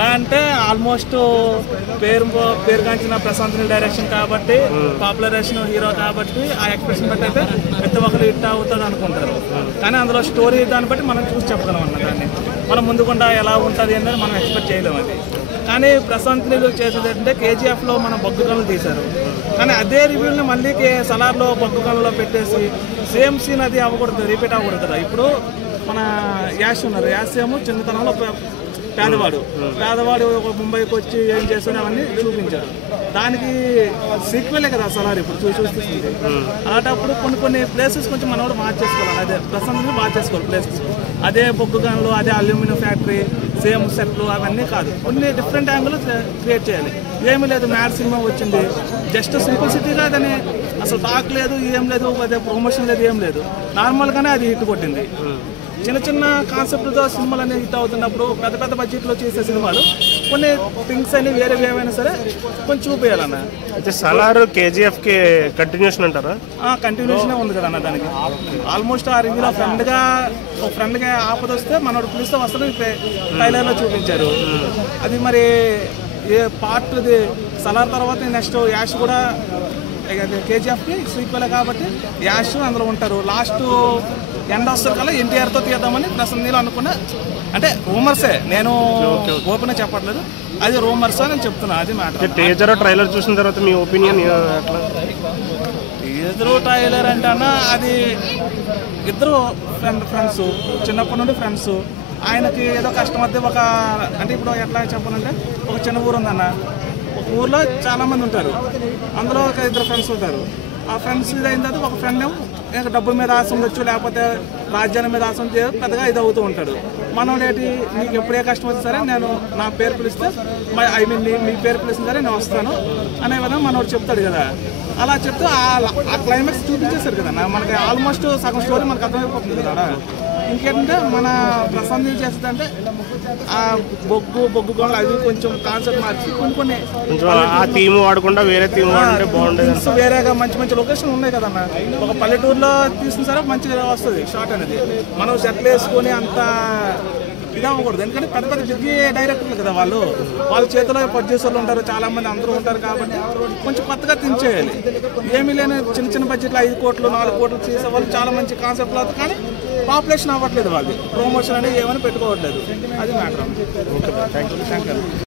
ఎలా అంటే ఆల్మోస్ట్ పేరుగాంచిన ప్రశాంత్ నీల్ డైరెక్షన్ కాబట్టి, పాపులరేషన్ హీరో కాబట్టి ఆ ఎక్స్ప్రెషన్ బట్టి అయితే ప్రతి ఒక్కరు హిట్ అవుతుంది అనుకుంటారు. కానీ అందులో స్టోరీ దాన్ని బట్టి మనం చూసి చెప్పగలం అన్న. దాన్ని మనం ముందుకుండా ఎలా ఉంటుంది అనేది మనం ఎక్స్పెక్ట్ చేయలేము. అది కానీ ప్రశాంత్ నీల్ చేసేది ఏంటంటే కేజీఎఫ్లో మనం బొగ్గు కళ్ళు తీశారు, కానీ అదే రివ్యూని మళ్ళీ సలార్లో బొగ్గు కళ్ళలో పెట్టేసి సేమ్ సీన్ అది అవ్వకూడదు, రిపీట్ అవ్వకూడదు కదా. ఇప్పుడు మన యాష్ ఉన్నారు, యాష్ ఏమో చిన్నతనంలో పేదవాడు ముంబైకి వచ్చి ఏం చేస్తాడు అవన్నీ చూపించారు. దానికి సీక్వెలే కదా సలార్ ఇప్పుడు చూస్తుంది. అలాంటప్పుడు కొన్ని ప్లేసెస్ కొంచెం మనోడు మార్చేసుకోవాలి. అదే ప్రశాంత్ మార్చేసుకోవాలి ప్లేసెస్. అదే బొగ్గు గన్లు, అదే అల్యూమినియం ఫ్యాక్టరీ, సేమ్ సెట్లు అవన్నీ కాదు, కొన్ని డిఫరెంట్ యాంగిల్ క్రియేట్ చేయాలి. ఏమీ లేదు, మ్యాడ్ సినిమా వచ్చింది, జస్ట్ సింప్లిసిటీగా అదని అసలు టాక్ లేదు, ఏం లేదు, అదే ప్రమోషన్ లేదు, ఏం లేదు, నార్మల్గానే అది హిట్ కొట్టింది. చిన్న చిన్న కాన్సెప్ట్తో సినిమాలు అనేవి హిట్ అవుతున్నప్పుడు పెద్ద పెద్ద బడ్జెట్లో చేసే సినిమాలు కొన్ని థింగ్స్ అని వేరే ఏమైనా సరే కొంచెం చూపించాలన్న. అయితే సలార్ కేజీఎఫ్కి కంటిన్యూషన్ అంటారా? కంటిన్యూషనే ఉంది కదా అన్న. దానికి ఆల్మోస్ట్ ఆ రివ్యూలో ఫ్రెండ్గా ఆపద వస్తే మనోడు పిలిస్తే వస్తారు ట్రైలర్లో చూపించారు. అది మరి ఏ పార్ట్ ఇది సలార్ తర్వాత నెక్స్ట్ యాష్ కూడా కేజీఎఫ్కి సీక్వెల్ కాబట్టి యాష్ అందులో ఉంటారు. లాస్ట్ ఎండ్ వస్తారు కదా ఎన్టీఆర్తో తీద్దామని ప్రశాంత్ నీల్ అనుకున్నా. అంటే రూమర్సే, నేను ఓపెన్ చెప్పట్లేదు, అది రూమర్స్ అని చెప్తున్నా. అది మ్యాటర్. టీజర్ ట్రైలర్ చూసిన తర్వాత మీ ఒపీనియన్ ఎట్లా? టీజర్ ట్రైలర్ అంటే అన్న అది ఇద్దరు ఫ్రెండ్స్, చిన్నప్పటి నుండి ఫ్రెండ్స్. ఆయనకి ఏదో కష్టం వద్ద అంటే ఇప్పుడు ఎట్లా చెప్పాలంటే ఒక చిన్న ఊరు ఉందన్న, ఒక ఊర్లో చాలామంది ఉంటారు, అందులో ఒక ఇద్దరు ఫ్రెండ్స్ ఉంటారు. ఆ ఫ్రెండ్స్ ఇది అయిన తర్వాత ఒక ఫ్రెండ్ ఏమో డబ్బుల మీద ఆశ ఉండొచ్చు, లేకపోతే రాజ్యాల మీద ఆశ ఉంటే పెద్దగా ఇది అవుతూ ఉంటాడు. మనోడేటి నీకు ఎప్పుడే కష్టం వస్తే సరే నేను నా పేరు పిలిస్తే మీ పేరు పిలిచిన సరే నేను వస్తాను అనే విధంగా మనోడు చెప్తాడు కదా. అలా చెప్తే ఆ క్లైమాక్స్ చూపించేశారు కదా మనకి. ఆల్మోస్ట్ సగం స్టోరీ మనకు అర్థమైపోతుంది కదా. ఇంకేంటంటే మన ప్రశాంత్ నీల్ చేస్తుందంటే ఆ బొగ్గు గోళ్ళు అవి కొంచెం కాన్సెప్ట్ మార్చి కొన్ని ఆ థీమ్ వాడకుండా వేరే థీమ్ వాడుంటే బాగుండేది. వేరేగా మంచి లొకేషన్ ఉన్నాయి కదన్న. ఒక పల్లెటూరులో తీసిన సరే మంచిగా వస్తుంది షార్ట్ అనేది. మనం సెట్లు వేసుకొని అంత ఇది అవ్వకూడదు, ఎందుకంటే పెద్ద బిగ్ డైరెక్టర్లు కదా వాళ్ళ చేతిలో ప్రొడ్యూసర్లు ఉంటారు, చాలా మంది అందరూ ఉంటారు కాబట్టి కొంచెం కొత్తగా థింక్ చేయాలి. ఏమీ లేని చిన్న బడ్జెట్లో 5 కోట్లు 4 కోట్లు చేసే వాళ్ళు చాలా మంచి కాన్సెప్ట్లు అవుతాయి, కానీ పాపులేషన్ అవ్వట్లేదు, వాళ్ళు ప్రమోషన్ అనేది ఏమని పెట్టుకోవట్లేదు. అది మ్యాటర్. Okay, thank you.